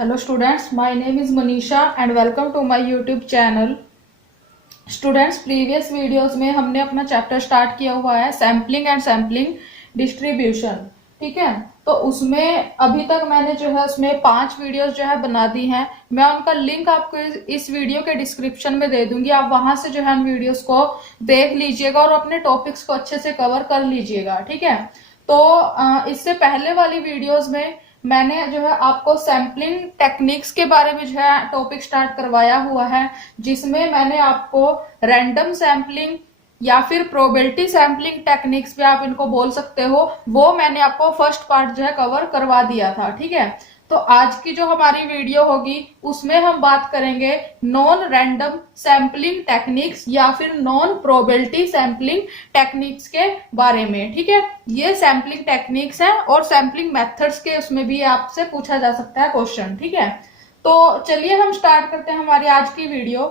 Hello students, my name is Manisha and welcome to my YouTube channel. Students, previous videos में हमने अपना chapter start किया हुआ है सैम्पलिंग एंड सैम्पलिंग डिस्ट्रीब्यूशन। ठीक है, तो उसमें अभी तक मैंने जो है उसमें 5 वीडियोस जो है बना दी हैं। मैं उनका लिंक आपको इस वीडियो के डिस्क्रिप्शन में दे दूंगी, आप वहां से जो है उन वीडियोस को देख लीजिएगा और अपने टॉपिक्स को अच्छे से कवर कर लीजिएगा। ठीक है, तो इससे पहले वाली वीडियोस में मैंने जो है आपको सैम्पलिंग टेक्निक्स के बारे में जो है टॉपिक स्टार्ट करवाया हुआ है, जिसमें मैंने आपको रैंडम सैम्पलिंग या फिर प्रोबेबिलिटी सैम्पलिंग टेक्निक्स भी आप इनको बोल सकते हो, वो मैंने आपको फर्स्ट पार्ट जो है कवर करवा दिया था। ठीक है, तो आज की जो हमारी वीडियो होगी उसमें हम बात करेंगे नॉन रैंडम सैम्पलिंग टेक्निक्स या फिर नॉन प्रोबेबिलिटी सैम्पलिंग टेक्निक्स के बारे में। ठीक है, ये सैम्पलिंग टेक्निक्स हैं और सैम्पलिंग मेथड्स के उसमें भी आपसे पूछा जा सकता है क्वेश्चन। ठीक है, तो चलिए हम स्टार्ट करते हैं हमारी आज की वीडियो।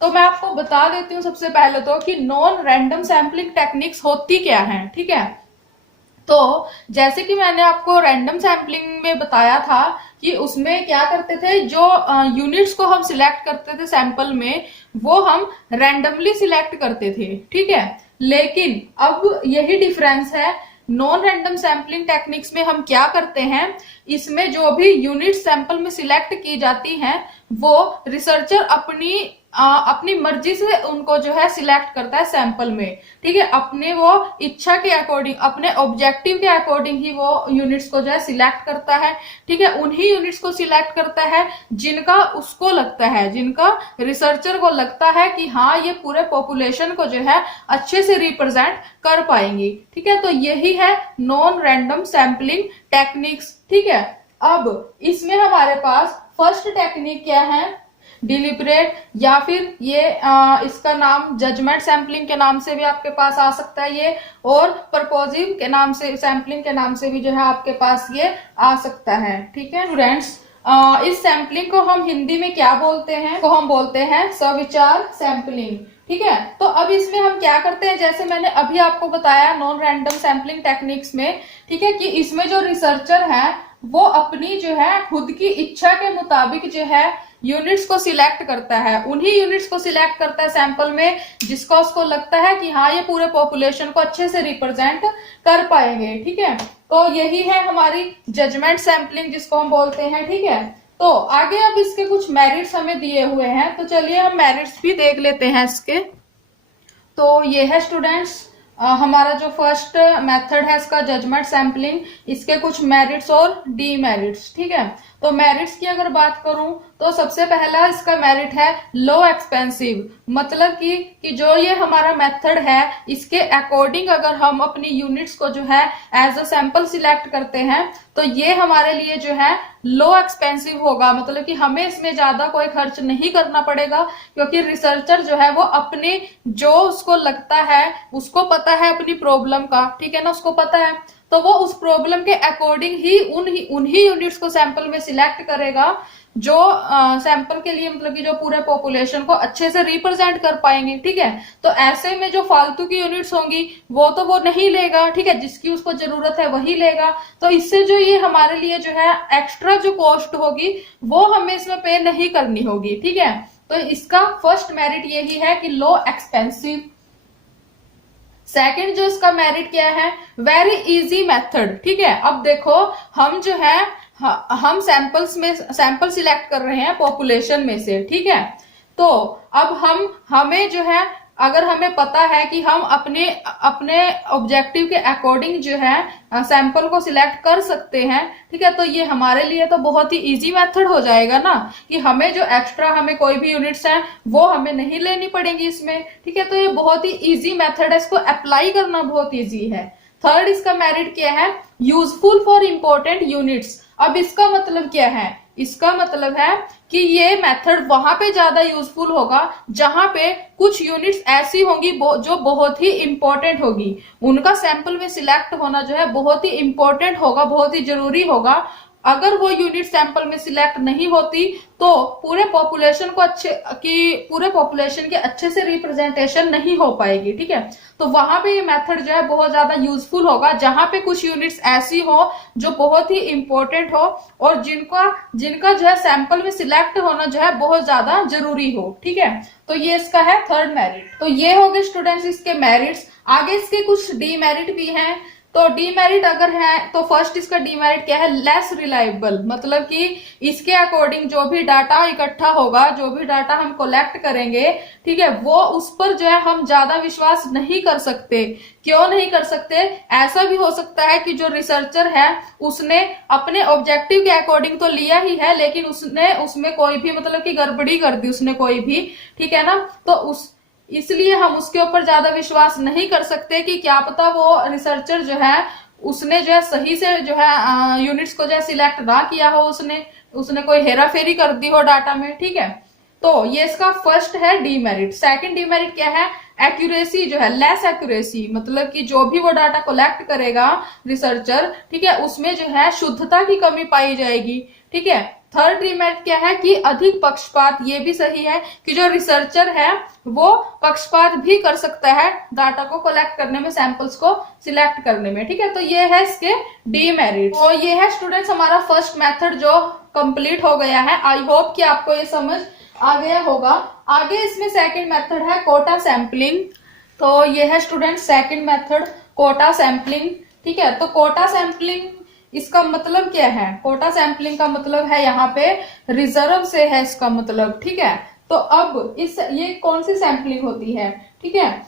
तो मैं आपको बता देती हूँ सबसे पहले तो कि नॉन रैंडम सैम्पलिंग टेक्निक्स होती क्या है। ठीक है, तो जैसे कि मैंने आपको रैंडम सैम्पलिंग में बताया था कि उसमें क्या करते थे, जो यूनिट्स को हम सिलेक्ट करते थे सैंपल में, वो हम रैंडमली सिलेक्ट करते थे। ठीक है, लेकिन अब यही डिफरेंस है, नॉन रैंडम सैम्पलिंग टेक्निक्स में हम क्या करते हैं, इसमें जो भी यूनिट सैंपल में सिलेक्ट की जाती हैं वो रिसर्चर अपनी मर्जी से उनको जो है सिलेक्ट करता है सैंपल में। ठीक है, अपने वो इच्छा के अकॉर्डिंग, अपने ऑब्जेक्टिव के अकॉर्डिंग ही वो यूनिट्स को जो है सिलेक्ट करता है। ठीक है, उन्हीं यूनिट्स को सिलेक्ट करता है जिनका उसको लगता है, जिनका रिसर्चर को लगता है कि हाँ ये पूरे पॉपुलेशन को जो है अच्छे से रिप्रेजेंट कर पाएंगी। ठीक है, तो यही है नॉन रैंडम सैम्पलिंग टेक्निक्स। ठीक है, अब इसमें हमारे पास फर्स्ट टेक्निक क्या है, डिलिबरेट, या फिर ये इसका नाम जजमेंट सैम्पलिंग के नाम से भी आपके पास आ सकता है ये, और परपोजिव के नाम से सैम्पलिंग के नाम से भी जो है आपके पास ये आ सकता है। ठीक है स्टूडेंट्स, इस सैम्पलिंग को हम हिंदी में क्या बोलते हैं, तो हम बोलते हैं सविचार सैम्पलिंग। ठीक है, तो अब इसमें हम क्या करते हैं, जैसे मैंने अभी आपको बताया नॉन रैंडम सैम्पलिंग टेक्निक्स में, ठीक है, कि इसमें जो रिसर्चर है वो अपनी जो है खुद की इच्छा के मुताबिक जो है यूनिट्स को सिलेक्ट करता है, उन्हीं यूनिट्स को सिलेक्ट करता है सैंपल में जिसका उसको लगता है कि हाँ ये पूरे पॉपुलेशन को अच्छे से रिप्रेजेंट कर पाएंगे। ठीक है, तो यही है हमारी जजमेंट सैंपलिंग जिसको हम बोलते हैं। ठीक है, तो आगे अब इसके कुछ मेरिट्स हमें दिए हुए हैं, तो चलिए हम मेरिट्स भी देख लेते हैं इसके। तो ये है स्टूडेंट्स हमारा जो फर्स्ट मेथड है इसका जजमेंट सैम्पलिंग, इसके कुछ मेरिट्स और डीमेरिट्स। ठीक है, तो मेरिट्स की अगर बात करूं तो सबसे पहला इसका मेरिट है लो एक्सपेंसिव, मतलब कि जो ये हमारा मेथड है इसके अकॉर्डिंग अगर हम अपनी यूनिट्स को जो है एज अ सैंपल सिलेक्ट करते हैं तो ये हमारे लिए जो है लो एक्सपेंसिव होगा, मतलब कि हमें इसमें ज्यादा कोई खर्च नहीं करना पड़ेगा, क्योंकि रिसर्चर जो है वो अपने जो उसको लगता है, उसको पता है अपनी प्रॉब्लम का, ठीक है ना, उसको पता है, तो वो उस प्रॉब्लम के अकॉर्डिंग ही उन्हीं यूनिट्स को सैंपल में सिलेक्ट करेगा जो सैंपल के लिए, मतलब कि जो पूरे पॉपुलेशन को अच्छे से रिप्रेजेंट कर पाएंगे। ठीक है, तो ऐसे में जो फालतू की यूनिट्स होंगी वो तो वो नहीं लेगा, ठीक है, जिसकी उसको जरूरत है वही लेगा। तो इससे जो ये हमारे लिए जो है एक्स्ट्रा जो कॉस्ट होगी वो हमें इसमें पे नहीं करनी होगी। ठीक है, तो इसका फर्स्ट मेरिट यही है कि लो एक्सपेंसिव। सेकंड जो इसका मेरिट क्या है, वेरी इजी मेथड। ठीक है, अब देखो हम जो है हम सैंपल सिलेक्ट कर रहे हैं पॉपुलेशन में से। ठीक है, तो अब हमें जो है, अगर हमें पता है कि हम अपने ऑब्जेक्टिव के अकॉर्डिंग जो है सैंपल को सिलेक्ट कर सकते हैं, ठीक है, तो ये हमारे लिए तो बहुत ही इजी मेथड हो जाएगा ना, कि हमें जो एक्स्ट्रा हमें कोई भी यूनिट्स हैं वो हमें नहीं लेनी पड़ेंगी इसमें। ठीक है, तो ये बहुत ही इजी मेथड है, इसको अप्लाई करना बहुत इजी है। थर्ड इसका मेरिट क्या है, यूजफुल फॉर इंपॉर्टेंट यूनिट्स। अब इसका मतलब क्या है, इसका मतलब है कि ये मेथड वहां पे ज्यादा यूजफुल होगा जहां पे कुछ यूनिट्स ऐसी होंगी जो बहुत ही इंपॉर्टेंट होगी, उनका सैंपल में सिलेक्ट होना जो है बहुत ही इंपॉर्टेंट होगा, बहुत ही जरूरी होगा। अगर वो यूनिट सैंपल में सिलेक्ट नहीं होती तो पूरे पॉपुलेशन को पूरे पॉपुलेशन के अच्छे से रिप्रेजेंटेशन नहीं हो पाएगी। ठीक है, तो वहां पे ये मेथड जो है बहुत ज्यादा यूजफुल होगा, जहां पे कुछ यूनिट्स ऐसी हो जो बहुत ही इंपॉर्टेंट हो और जिनका जो है सैंपल में सिलेक्ट होना जो है बहुत ज्यादा जरूरी हो। ठीक है, तो ये इसका है थर्ड मेरिट। तो ये हो गए स्टूडेंट्स इसके मेरिट्स। आगे इसके कुछ डीमेरिट भी हैं। तो डीमेरिट अगर है तो फर्स्ट इसका डीमेरिट क्या है, लेस रिलायबल, मतलब कि इसके अकॉर्डिंग जो भी डाटा इकट्ठा होगा, जो भी डाटा हम कलेक्ट करेंगे, ठीक है, वो उस पर जो है हम ज्यादा विश्वास नहीं कर सकते। क्यों नहीं कर सकते? ऐसा भी हो सकता है कि जो रिसर्चर है उसने अपने ऑब्जेक्टिव के अकॉर्डिंग तो लिया ही है, लेकिन उसने उसमें कोई भी मतलब कि गड़बड़ी कर दी उसने कोई भी, ठीक है ना, तो इसलिए हम उसके ऊपर ज्यादा विश्वास नहीं कर सकते कि क्या पता वो रिसर्चर जो है उसने जो है सही से जो है यूनिट्स को जो है सिलेक्ट ना किया हो, उसने कोई हेराफेरी कर दी हो डाटा में। ठीक है, तो ये इसका फर्स्ट है डीमेरिट। सेकंड डीमेरिट क्या है, एक्यूरेसी जो है, लेस एक्यूरेसी, मतलब कि जो भी वो डाटा कलेक्ट करेगा रिसर्चर, ठीक है, उसमें जो है शुद्धता की कमी पाई जाएगी। ठीक है, थर्ड डीमेरिट क्या है कि अधिक पक्षपात। ये भी सही है कि जो रिसर्चर है वो पक्षपात भी कर सकता है डाटा को कलेक्ट करने में, सैंपल्स को सिलेक्ट करने में। ठीक है, तो ये है इसके डीमेरिट। तो ये है स्टूडेंट्स हमारा फर्स्ट मेथड जो कंप्लीट हो गया है। आई होप कि आपको ये समझ आ गया होगा। आगे इसमें सेकंड मेथड है कोटा सैंपलिंग। तो ये है student second method, quota sampling. ठीक है, तो कोटा सैंपलिंग इसका मतलब क्या है, कोटा सैंपलिंग का मतलब है यहाँ पे रिजर्व से है इसका मतलब। ठीक है, तो अब ये कौन सी सैंपलिंग होती है, ठीक है,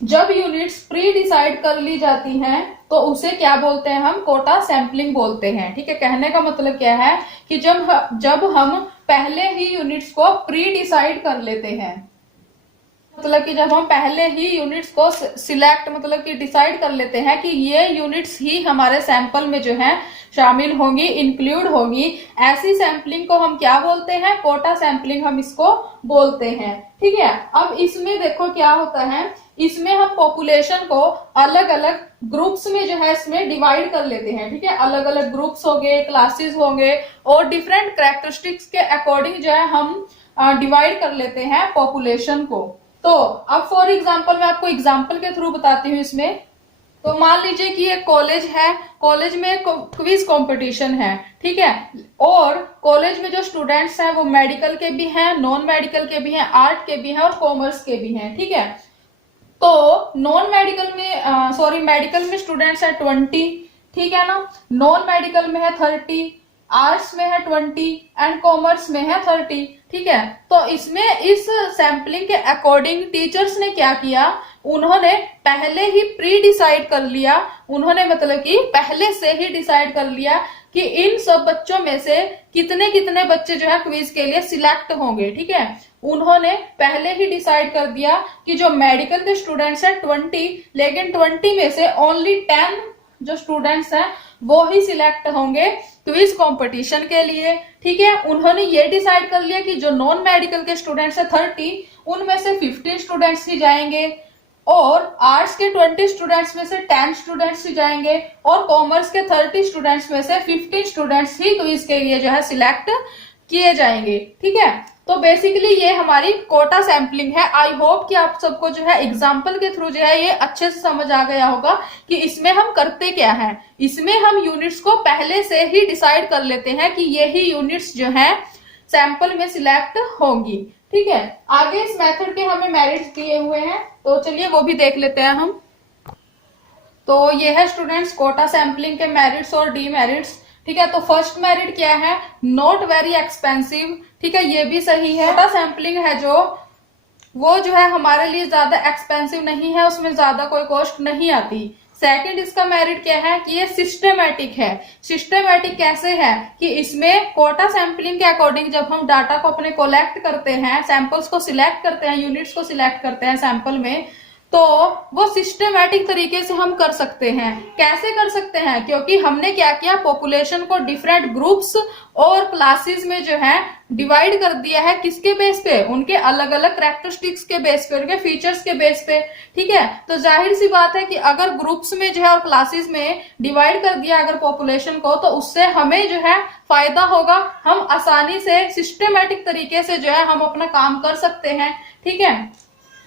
जब यूनिट्स प्री डिसाइड कर ली जाती हैं तो उसे क्या बोलते हैं, हम कोटा सैंपलिंग बोलते हैं। ठीक है, कहने का मतलब क्या है कि जब हम पहले ही यूनिट्स को प्री डिसाइड कर लेते हैं, मतलब कि जब हम पहले ही यूनिट्स को सिलेक्ट मतलब कि डिसाइड कर लेते हैं कि ये यूनिट्स ही हमारे सैंपल में जो है शामिल होंगी, इंक्लूड होंगी, ऐसी सैंपलिंग को हम क्या बोलते हैं, कोटा सैंपलिंग हम इसको बोलते हैं। ठीक है, अब इसमें देखो क्या होता है, इसमें हम पॉपुलेशन को अलग अलग ग्रुप्स में जो है इसमें डिवाइड कर लेते हैं। ठीक है, अलग अलग ग्रुप्स होंगे, क्लासेस होंगे और डिफरेंट कैरेक्टरिस्टिक्स के अकॉर्डिंग जो है हम डिवाइड कर लेते हैं पॉपुलेशन को। तो अब फॉर एग्जाम्पल मैं आपको एग्जाम्पल के थ्रू बताती हूँ इसमें। तो मान लीजिए कि एक कॉलेज है, कॉलेज में क्विज कंपटीशन है। ठीक है, और कॉलेज में जो स्टूडेंट्स हैं वो मेडिकल के भी हैं, नॉन मेडिकल के भी हैं, आर्ट के भी हैं और कॉमर्स के भी हैं। ठीक है, तो मेडिकल में स्टूडेंट्स है 20, ठीक है ना, नॉन मेडिकल में है 30, आर्ट्स में है 20 एंड कॉमर्स में है 30। ठीक है, तो इसमें इस सैंपलिंग के अकॉर्डिंग टीचर्स ने क्या किया, उन्होंने पहले ही प्री डिसाइड कर लिया, उन्होंने मतलब कि पहले से ही डिसाइड कर लिया कि इन सब बच्चों में से कितने कितने बच्चे जो है क्विज के लिए सिलेक्ट होंगे। ठीक है, उन्होंने पहले ही डिसाइड कर दिया कि जो मेडिकल के स्टूडेंट्स हैं 20, लेकिन 20 में से ओनली 10 जो स्टूडेंट्स हैं वो ही सिलेक्ट होंगे क्विज कंपटीशन के लिए। ठीक है, उन्होंने ये डिसाइड कर लिया कि जो नॉन मेडिकल के स्टूडेंट्स है 30, उनमें से 15 स्टूडेंट्स ही जाएंगे और आर्ट्स के 20 स्टूडेंट्स में से 10 स्टूडेंट्स ही जाएंगे और कॉमर्स के 30 स्टूडेंट्स में से 15 स्टूडेंट्स ही क्विज के लिए जो है सिलेक्ट किए जाएंगे। ठीक है, तो बेसिकली ये हमारी कोटा सैंपलिंग है। आई होप कि आप सबको जो है एग्जाम्पल के थ्रू जो है ये अच्छे से समझ आ गया होगा कि इसमें हम करते क्या है। इसमें हम यूनिट्स को पहले से ही डिसाइड कर लेते हैं कि ये ही यूनिट्स जो है सैंपल में सिलेक्ट होंगी। ठीक है, आगे इस मेथड के हमें मेरिट्स दिए हुए हैं, तो चलिए वो भी देख लेते हैं हम। तो ये है स्टूडेंट्स कोटा सैंपलिंग के मेरिट्स और डीमेरिट्स। ठीक है, तो फर्स्ट मेरिट क्या है, नॉट वेरी एक्सपेंसिव। ठीक है, ये भी सही है, कोटा सैंपलिंग है जो वो जो है हमारे लिए ज्यादा एक्सपेंसिव नहीं है, उसमें ज्यादा कोई कॉस्ट नहीं आती। सेकंड इसका मेरिट क्या है कि ये सिस्टमेटिक है। सिस्टमेटिक कैसे है कि इसमें कोटा सैंपलिंग के अकॉर्डिंग जब हम डाटा को अपने कलेक्ट करते हैं, सैंपल्स को सिलेक्ट करते हैं, यूनिट्स को सिलेक्ट करते हैं सैंपल में, तो वो सिस्टमेटिक तरीके से हम कर सकते हैं। कैसे कर सकते हैं? क्योंकि हमने क्या किया, पॉपुलेशन को डिफरेंट ग्रुप्स और क्लासेस में जो है डिवाइड कर दिया है। किसके बेस पे? उनके अलग अलग कैरेक्टरिस्टिक्स के बेस पे, उनके फीचर्स के बेस पे। ठीक है, तो जाहिर सी बात है कि अगर ग्रुप्स में जो है और क्लासेस में डिवाइड कर दिया अगर पॉपुलेशन को, तो उससे हमें जो है फायदा होगा। हम आसानी से सिस्टमेटिक तरीके से जो है हम अपना काम कर सकते हैं। ठीक है,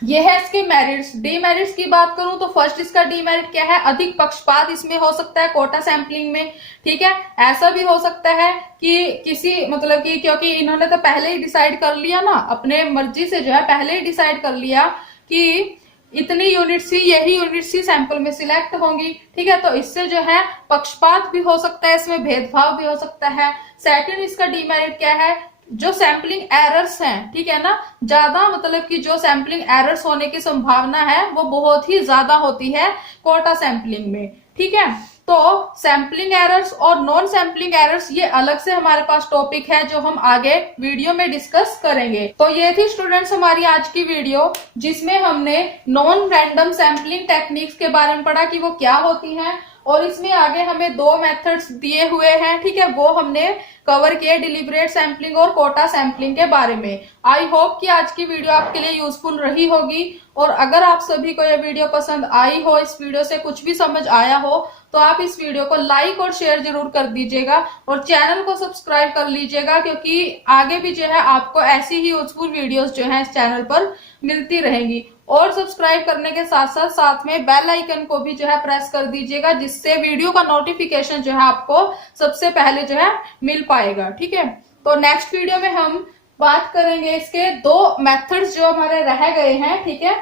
ये है इसके मेरिट्स। डीमेरिट्स की बात करूं तो फर्स्ट इसका डीमेरिट क्या है? अधिक पक्षपात इसमें हो सकता है कोटा सैंपलिंग में। ठीक है, ऐसा भी हो सकता है कि किसी मतलब कि क्योंकि इन्होंने तो पहले ही डिसाइड कर लिया ना, अपने मर्जी से जो है पहले ही डिसाइड कर लिया कि इतनी यूनिट्स ही, यही यूनिट्स ही सैंपल में सिलेक्ट होंगी। ठीक है, तो इससे जो है पक्षपात भी हो सकता है, इसमें भेदभाव भी हो सकता है। सेकंड इसका डीमेरिट क्या है? जो सैंपलिंग एरर्स हैं, ठीक है ना, ज्यादा मतलब कि जो सैंपलिंग एरर्स होने की संभावना है वो बहुत ही ज्यादा होती है कोटा सैंपलिंग में। ठीक है, तो सैंपलिंग एरर्स और नॉन सैंपलिंग एरर्स ये अलग से हमारे पास टॉपिक है जो हम आगे वीडियो में डिस्कस करेंगे। तो ये थी स्टूडेंट्स हमारी आज की वीडियो, जिसमें हमने नॉन रैंडम सैंपलिंग टेक्निक्स के बारे में पढ़ा कि वो क्या होती हैं, और इसमें आगे हमें दो मेथड्स दिए हुए हैं। ठीक है, वो हमने कवर किए, डिलिबरेट सैंपलिंग और कोटा सैंपलिंग के बारे में। आई होप कि आज की वीडियो आपके लिए यूजफुल रही होगी, और अगर आप सभी को यह वीडियो पसंद आई हो, इस वीडियो से कुछ भी समझ आया हो, तो आप इस वीडियो को लाइक और शेयर जरूर कर दीजिएगा, और चैनल को सब्सक्राइब कर लीजिएगा, क्योंकि आगे भी जो है आपको ऐसी ही यूजफुल वीडियोस जो है इस चैनल पर मिलती रहेंगी। और सब्सक्राइब करने के साथ साथ साथ में बेल आइकन को भी जो है प्रेस कर दीजिएगा, जिससे वीडियो का नोटिफिकेशन जो है आपको सबसे पहले जो है मिल पाएगा। ठीक है, तो नेक्स्ट वीडियो में हम बात करेंगे इसके दो मेथड्स जो हमारे रह गए हैं। ठीक है,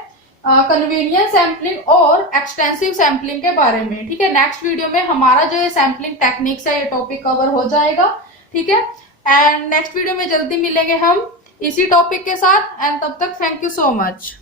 कन्वीनियंस सैंपलिंग और एक्सटेंसिव सैंपलिंग के बारे में। ठीक है, नेक्स्ट वीडियो में हमारा जो ये सैंपलिंग टेक्निक्स है ये टॉपिक कवर हो जाएगा। ठीक है, एंड नेक्स्ट वीडियो में जल्दी मिलेंगे हम इसी टॉपिक के साथ, एंड तब तक थैंक यू सो मच।